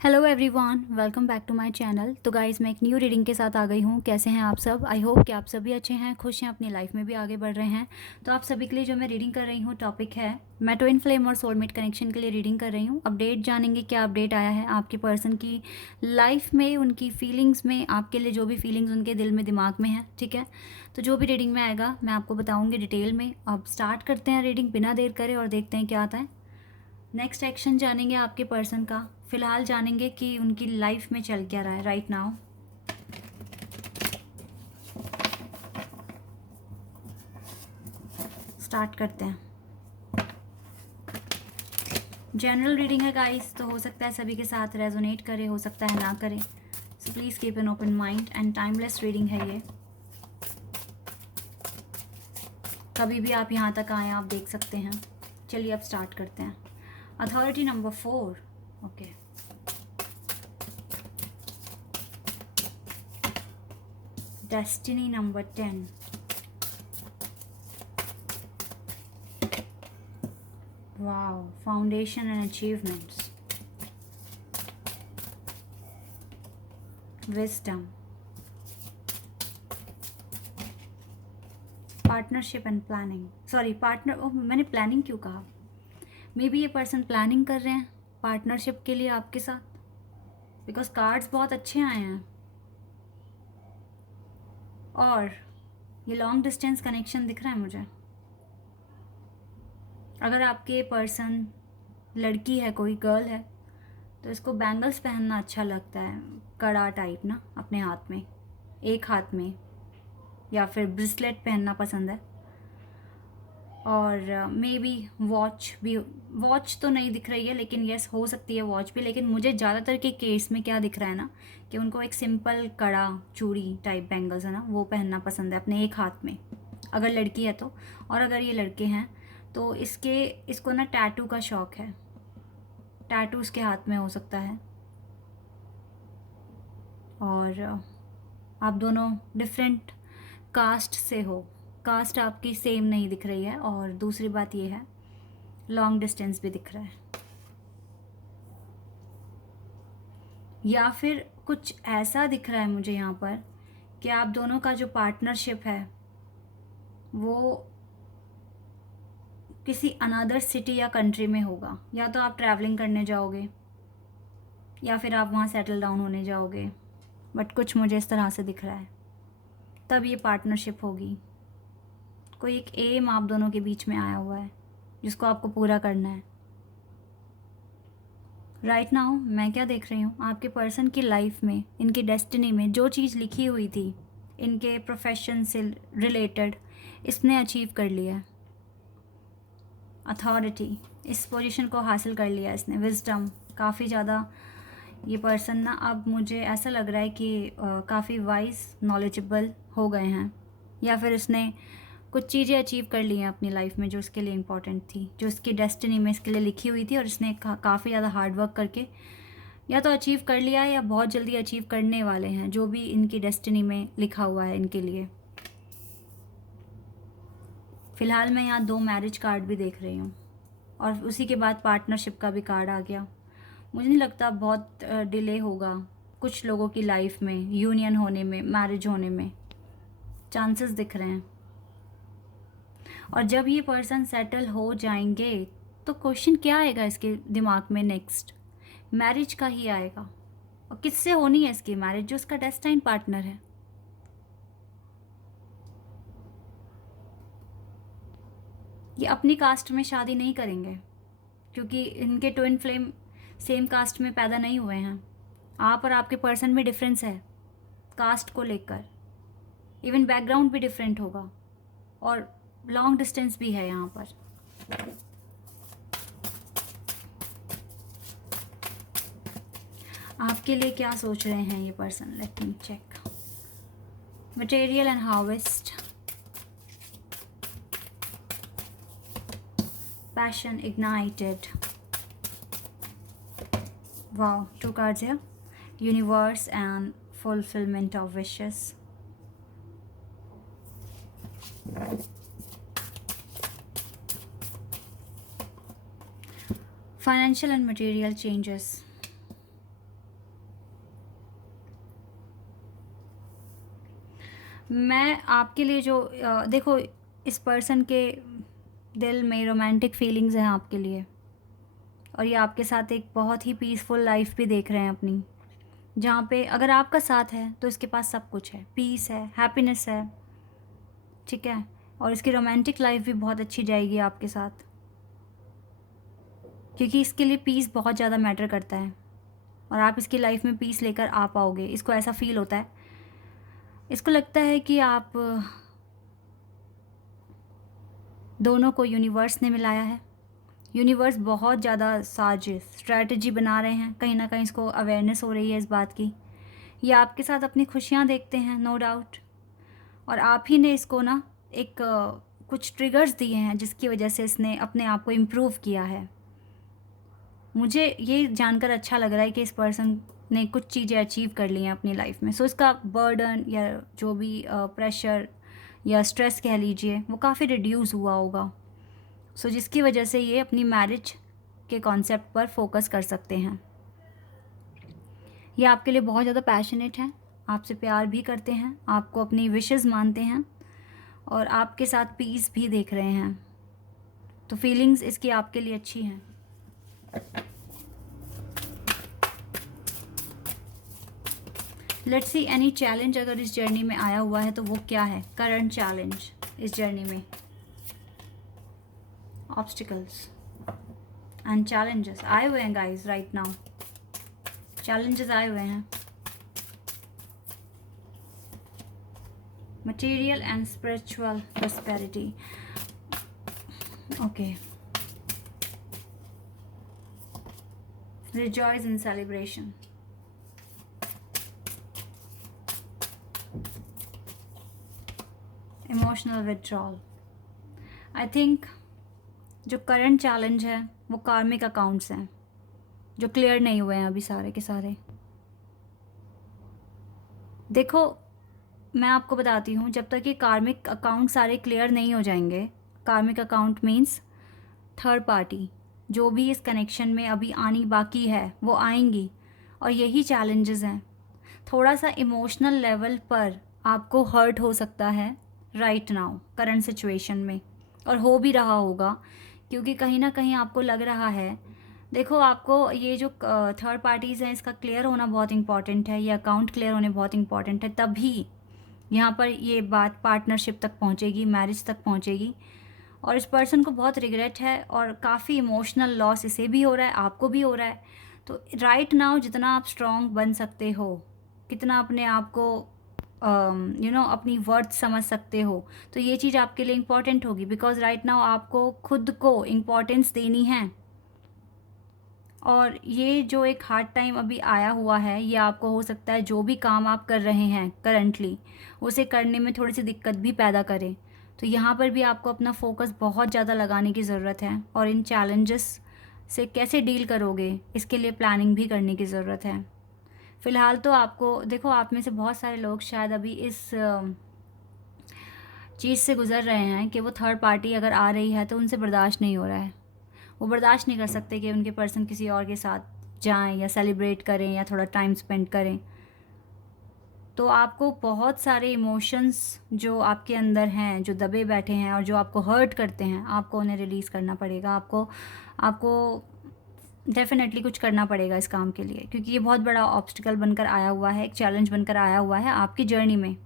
Hello everyone, welcome back to my channel. तो guys, मैं एक न्यू रीडिंग के साथ आ गई हूँ। कैसे हैं आप सब? आई होप कि आप सभी अच्छे हैं, खुश हैं, अपनी लाइफ में भी आगे बढ़ रहे हैं। तो आप सभी के लिए जो मैं रीडिंग कर रही हूँ टॉपिक है, मैं ट्विन फ्लेम और सोलमेट कनेक्शन के लिए रीडिंग कर रही हूँ। अपडेट जानेंगे, क्या अपडेट आया है आपके पर्सन की लाइफ में, उनकी फीलिंग्स में, आपके लिए जो भी फीलिंग्स उनके दिल में दिमाग में है। ठीक है, तो जो भी रीडिंग में आएगा मैं आपको बताऊँगी डिटेल में। अब स्टार्ट करते हैं रीडिंग बिना देर करे और देखते हैं क्या आता है। नेक्स्ट एक्शन जानेंगे आपके पर्सन का। फिलहाल जानेंगे कि उनकी लाइफ में चल क्या रहा है राइट नाउ। स्टार्ट करते हैं। जनरल रीडिंग है गाइस, तो हो सकता है सभी के साथ रेजोनेट करे, हो सकता है ना करे। So please keep an open mind and timeless reading है ये। कभी भी आप यहाँ तक आए, आप देख सकते हैं। चलिए अब स्टार्ट करते हैं। Authority number 4। Okay, destiny number 10। Wow, foundation and achievements. Wisdom. Partnership and planning. Sorry, partner. ओह, मैंने प्लानिंग क्यों कहा? मे बी ये पर्सन प्लानिंग कर रहे हैं पार्टनरशिप के लिए आपके साथ, बिकॉज कार्ड्स बहुत अच्छे आए हैं। और ये लॉन्ग डिस्टेंस कनेक्शन दिख रहा है मुझे। अगर आपके पर्सन लड़की है, कोई गर्ल है, तो इसको बैंगल्स पहनना अच्छा लगता है, कड़ा टाइप ना, अपने हाथ में, एक हाथ में, या फिर ब्रेसलेट पहनना पसंद है। और मे बी वॉच भी। वॉच तो नहीं दिख रही है, लेकिन यस हो सकती है वॉच भी। लेकिन मुझे ज़्यादातर के केस में क्या दिख रहा है ना, कि उनको एक सिंपल कड़ा चूड़ी टाइप बैंगल्स है ना, वो पहनना पसंद है अपने एक हाथ में, अगर लड़की है तो। और अगर ये लड़के हैं तो इसको ना टैटू का शौक है। टैटू उसके हाथ में हो सकता है। और आप दोनों डिफरेंट कास्ट से हो, कास्ट आपकी सेम नहीं दिख रही है। और दूसरी बात ये है, लॉन्ग डिस्टेंस भी दिख रहा है। या फिर कुछ ऐसा दिख रहा है मुझे यहाँ पर कि आप दोनों का जो पार्टनरशिप है वो किसी अनदर सिटी या कंट्री में होगा। या तो आप ट्रैवलिंग करने जाओगे, या फिर आप वहाँ सेटल डाउन होने जाओगे, बट कुछ मुझे इस तरह से दिख रहा है। तब ये पार्टनरशिप होगी। कोई एक एम आप दोनों के बीच में आया हुआ है जिसको आपको पूरा करना है। राइट नाउ मैं क्या देख रही हूँ, आपके पर्सन की लाइफ में, इनकी डेस्टिनी में जो चीज़ लिखी हुई थी इनके प्रोफेशन से रिलेटेड, इसने अचीव कर लिया है। अथॉरिटी, इस पोजीशन को हासिल कर लिया इसने। विजडम, काफ़ी ज़्यादा ये पर्सन ना, अब मुझे ऐसा लग रहा है कि काफ़ी वाइज नॉलेजेबल हो गए हैं। या फिर इसने कुछ चीज़ें अचीव कर ली हैं अपनी लाइफ में जो इसके लिए इम्पॉर्टेंट थी, जो इसकी डेस्टिनी में इसके लिए लिखी हुई थी। और इसने काफ़ी ज़्यादा हार्ड वर्क करके या तो अचीव कर लिया है, या बहुत जल्दी अचीव करने वाले हैं जो भी इनकी डेस्टिनी में लिखा हुआ है इनके लिए। फ़िलहाल मैं यहाँ 2 मैरिज कार्ड भी देख रही हूँ, और उसी के बाद पार्टनरशिप का भी कार्ड आ गया। मुझे नहीं लगता बहुत डिले होगा कुछ लोगों की लाइफ में, यूनियन होने में, मैरिज होने में चांसेस दिख रहे हैं। और जब ये पर्सन सेटल हो जाएंगे तो क्वेश्चन क्या आएगा इसके दिमाग में? नेक्स्ट मैरिज का ही आएगा। और किससे होनी है इसकी मैरिज? जो उसका डेस्टाइन पार्टनर है। ये अपनी कास्ट में शादी नहीं करेंगे, क्योंकि इनके ट्विन फ्लेम सेम कास्ट में पैदा नहीं हुए हैं। आप और आपके पर्सन में डिफरेंस है कास्ट को लेकर, इवन बैकग्राउंड भी डिफरेंट होगा, और लॉन्ग डिस्टेंस भी है यहाँ पर। आपके लिए क्या सोच रहे हैं ये person? Let me check. Material and harvest, passion ignited. Wow, 2 cards here. Universe and fulfillment of wishes. Financial and material changes. मैं आपके लिए जो देखो, इस पर्सन के दिल में रोमांटिक फीलिंग्स हैं आपके लिए, और ये आपके साथ एक बहुत ही पीसफुल लाइफ भी देख रहे हैं अपनी, जहाँ पे अगर आपका साथ है तो इसके पास सब कुछ है, पीस है, हैप्पीनेस है, ठीक है। और इसकी रोमांटिक लाइफ भी बहुत अच्छी जाएगी आपके साथ, क्योंकि इसके लिए पीस बहुत ज़्यादा मैटर करता है, और आप इसकी लाइफ में पीस लेकर आ पाओगे। इसको ऐसा फील होता है, इसको लगता है कि आप दोनों को यूनिवर्स ने मिलाया है। यूनिवर्स बहुत ज़्यादा साजिश स्ट्रैटेजी बना रहे हैं, कहीं ना कहीं इसको अवेयरनेस हो रही है इस बात की। ये आपके साथ अपनी खुशियाँ देखते हैं, नो डाउट, और आप ही ने इसको ना एक कुछ ट्रिगर्स दिए हैं जिसकी वजह से इसने अपने आप को इम्प्रूव किया है। मुझे ये जानकर अच्छा लग रहा है कि इस पर्सन ने कुछ चीज़ें अचीव कर ली हैं अपनी लाइफ में। सो इसका बर्डन या जो भी प्रेशर या स्ट्रेस कह लीजिए, वो काफ़ी रिड्यूस हुआ होगा। सो जिसकी वजह से ये अपनी मैरिज के कॉन्सेप्ट पर फोकस कर सकते हैं। ये आपके लिए बहुत ज़्यादा पैशनेट हैं, आपसे प्यार भी करते हैं, आपको अपनी विशेस मानते हैं, और आपके साथ पीस भी देख रहे हैं। तो फीलिंग्स इसकी आपके लिए अच्छी हैं। लेट्स सी एनी चैलेंज अगर इस जर्नी में आया हुआ है तो वो क्या है। करंट चैलेंज इस जर्नी में, ऑब्स्टिकल्स एंड चैलेंजेस आए हुए हैं गाइस राइट नाउ। चैलेंजेस आए हुए हैं, material and spiritual prosperity. Okay, rejoice in celebration, emotional withdrawal। I think जो करंट चैलेंज है वो कार्मिक अकाउंट्स हैं जो क्लियर नहीं हुए हैं अभी सारे के सारे। देखो, मैं आपको बताती हूँ, जब तक ये कार्मिक अकाउंट सारे क्लियर नहीं हो जाएंगे, कार्मिक अकाउंट मीन्स थर्ड पार्टी, जो भी इस कनेक्शन में अभी आनी बाकी है वो आएंगी, और यही चैलेंजेस हैं। थोड़ा सा इमोशनल लेवल पर आपको हर्ट हो सकता है राइट नाउ करंट सिचुएशन में, और हो भी रहा होगा, क्योंकि कहीं ना कहीं आपको लग रहा है। देखो, आपको ये जो थर्ड पार्टीज़ हैं इसका क्लियर होना बहुत इंपॉर्टेंट है, ये अकाउंट क्लियर होने बहुत इंपॉर्टेंट है, तभी यहाँ पर ये बात पार्टनरशिप तक पहुँचेगी, मैरिज तक पहुँचेगी। और इस पर्सन को बहुत रिग्रेट है, और काफ़ी इमोशनल लॉस इसे भी हो रहा है, आपको भी हो रहा है। तो राइट नाउ जितना आप स्ट्रॉन्ग बन सकते हो, कितना अपने आप को अपनी वर्थ समझ सकते हो, तो ये चीज़ आपके लिए इम्पॉर्टेंट होगी, बिकॉज राइट नाउ आपको खुद को इम्पॉर्टेंस देनी है। और ये जो एक हार्ड टाइम अभी आया हुआ है, ये आपको हो सकता है जो भी काम आप कर रहे हैं करंटली, उसे करने में थोड़ी सी दिक्कत भी पैदा करे। तो यहाँ पर भी आपको अपना फोकस बहुत ज़्यादा लगाने की ज़रूरत है, और इन चैलेंजेस से कैसे डील करोगे इसके लिए प्लानिंग भी करने की ज़रूरत है। फ़िलहाल तो आपको देखो, आप में से बहुत सारे लोग शायद अभी इस चीज़ से गुज़र रहे हैं कि वो थर्ड पार्टी अगर आ रही है तो उनसे बर्दाश्त नहीं हो रहा है। वो बर्दाश्त नहीं कर सकते कि उनके पर्सन किसी और के साथ जाएं या सेलिब्रेट करें या थोड़ा टाइम स्पेंड करें। तो आपको बहुत सारे इमोशंस जो आपके अंदर हैं, जो दबे बैठे हैं और जो आपको हर्ट करते हैं, आपको उन्हें रिलीज़ करना पड़ेगा। आपको डेफिनेटली कुछ करना पड़ेगा इस काम के लिए, क्योंकि ये बहुत बड़ा ऑब्स्टिकल बनकर आया हुआ है, एक चैलेंज बनकर आया हुआ है आपकी जर्नी में।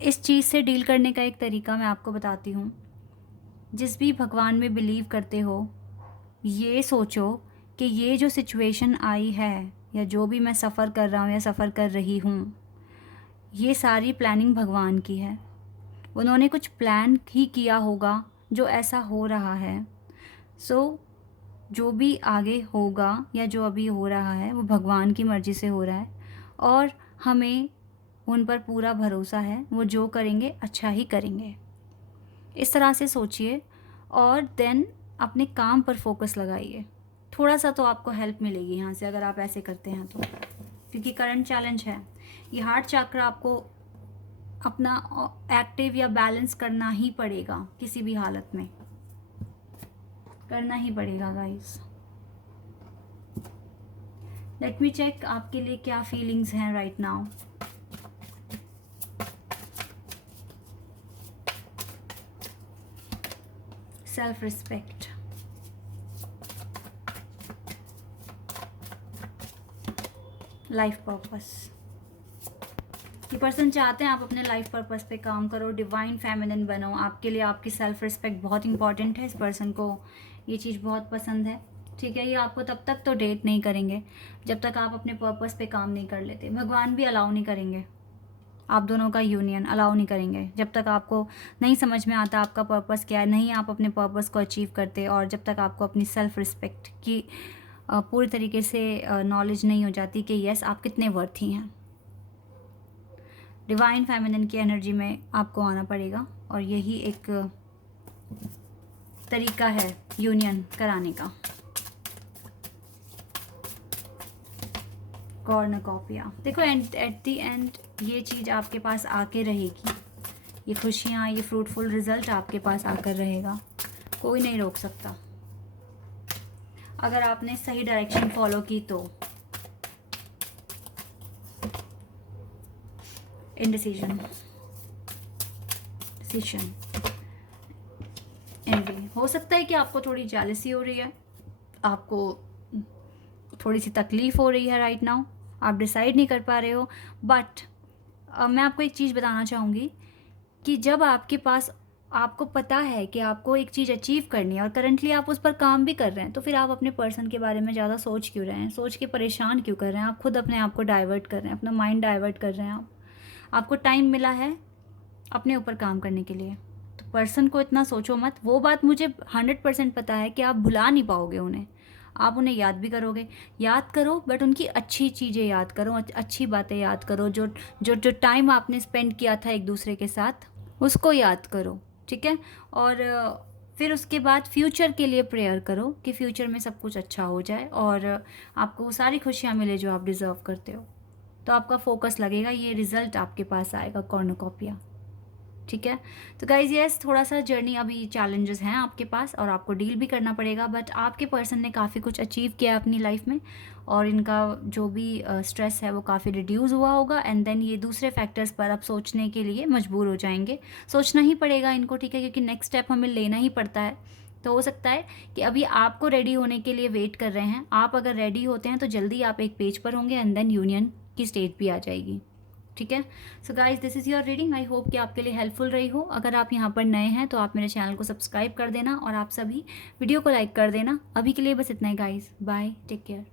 इस चीज़ से डील करने का एक तरीका मैं आपको बताती हूँ। जिस भी भगवान में बिलीव करते हो, ये सोचो कि ये जो सिचुएशन आई है, या जो भी मैं सफ़र कर रहा हूँ या सफ़र कर रही हूँ, ये सारी प्लानिंग भगवान की है। उन्होंने कुछ प्लान ही किया होगा जो ऐसा हो रहा है। सो जो भी आगे होगा या जो अभी हो रहा है वो भगवान की मर्ज़ी से हो रहा है, और हमें उन पर पूरा भरोसा है, वो जो करेंगे अच्छा ही करेंगे। इस तरह से सोचिए, और देन अपने काम पर फोकस लगाइए। थोड़ा सा तो आपको हेल्प मिलेगी यहाँ से अगर आप ऐसे करते हैं तो, क्योंकि करंट चैलेंज है। ये हार्ट चक्र आपको अपना एक्टिव या बैलेंस करना ही पड़ेगा, किसी भी हालत में करना ही पड़ेगा गाइस। लेट मी चेक आपके लिए क्या फीलिंग्स हैं right now. Self respect, life purpose. ये पर्सन चाहते हैं आप अपने लाइफ पर्पस पे काम करो, डिवाइन फेमिनिन बनो। आपके लिए आपकी सेल्फ रिस्पेक्ट बहुत इंपॉर्टेंट है। इस पर्सन को ये चीज़ बहुत पसंद है, ठीक है। ये आपको तब तक तो डेट नहीं करेंगे जब तक आप अपने पर्पस पे काम नहीं कर लेते। भगवान भी अलाउ नहीं करेंगे, आप दोनों का यूनियन अलाउ नहीं करेंगे जब तक आपको नहीं समझ में आता आपका पर्पस क्या है, नहीं आप अपने पर्पस को अचीव करते, और जब तक आपको अपनी सेल्फ रिस्पेक्ट की पूरी तरीके से नॉलेज नहीं हो जाती कि यस आप कितने वर्थी हैं। डिवाइन फेमिनिन की एनर्जी में आपको आना पड़ेगा, और यही एक तरीका है यूनियन कराने का। कॉर्नुकोपिया, देखो एट द एंड ये चीज़ आपके पास आके रहेगी। ये खुशियाँ, ये फ्रूटफुल रिजल्ट आपके पास आकर रहेगा, कोई नहीं रोक सकता अगर आपने सही डायरेक्शन फॉलो की तो। Indecision, decision, envy. हो सकता है कि आपको थोड़ी जेलसी हो रही है, आपको थोड़ी सी तकलीफ हो रही है राइट नाउ, आप डिसाइड नहीं कर पा रहे हो। बट मैं आपको एक चीज़ बताना चाहूँगी कि जब आपके पास, आपको पता है कि आपको एक चीज़ अचीव करनी है और करंटली आप उस पर काम भी कर रहे हैं, तो फिर आप अपने पर्सन के बारे में ज़्यादा सोच क्यों रहे हैं, सोच के परेशान क्यों कर रहे हैं। आप खुद अपने आप को डाइवर्ट कर रहे हैं, अपना माइंड डाइवर्ट कर रहे हैं। आपको टाइम मिला है अपने ऊपर काम करने के लिए, तो पर्सन को इतना सोचो मत। वो बात मुझे 100% पता है कि आप भुला नहीं पाओगे उन्हें, आप उन्हें याद भी करोगे। याद करो, बट उनकी अच्छी चीज़ें याद करो, अच्छी बातें याद करो। जो जो जो टाइम आपने स्पेंड किया था एक दूसरे के साथ, उसको याद करो, ठीक है। और फिर उसके बाद फ्यूचर के लिए प्रेयर करो कि फ्यूचर में सब कुछ अच्छा हो जाए और आपको वो सारी खुशियाँ मिले जो आप डिज़र्व करते हो। तो आपका फोकस लगेगा, ये रिज़ल्ट आपके पास आएगा कॉर्नुकोपिया, ठीक है। तो गाइज यस, थोड़ा सा जर्नी अभी चैलेंजेस हैं आपके पास और आपको डील भी करना पड़ेगा, बट आपके पर्सन ने काफ़ी कुछ अचीव किया अपनी लाइफ में, और इनका जो भी स्ट्रेस है वो काफ़ी रिड्यूस हुआ होगा। एंड देन ये दूसरे फैक्टर्स पर अब सोचने के लिए मजबूर हो जाएंगे, सोचना ही पड़ेगा इनको, ठीक है, क्योंकि नेक्स्ट स्टेप हमें लेना ही पड़ता है। तो हो सकता है कि अभी आपको रेडी होने के लिए वेट कर रहे हैं। आप अगर रेडी होते हैं तो जल्दी आप एक पेज पर होंगे, एंड देन यूनियन की स्टेट भी आ जाएगी, ठीक है। So guys this is your reading, I hope कि आपके लिए हेल्पफुल रही हो। अगर आप यहाँ पर नए हैं तो आप मेरे चैनल को सब्सक्राइब कर देना, और आप सभी वीडियो को लाइक कर देना। अभी के लिए बस इतना ही गाइज, बाय, टेक केयर।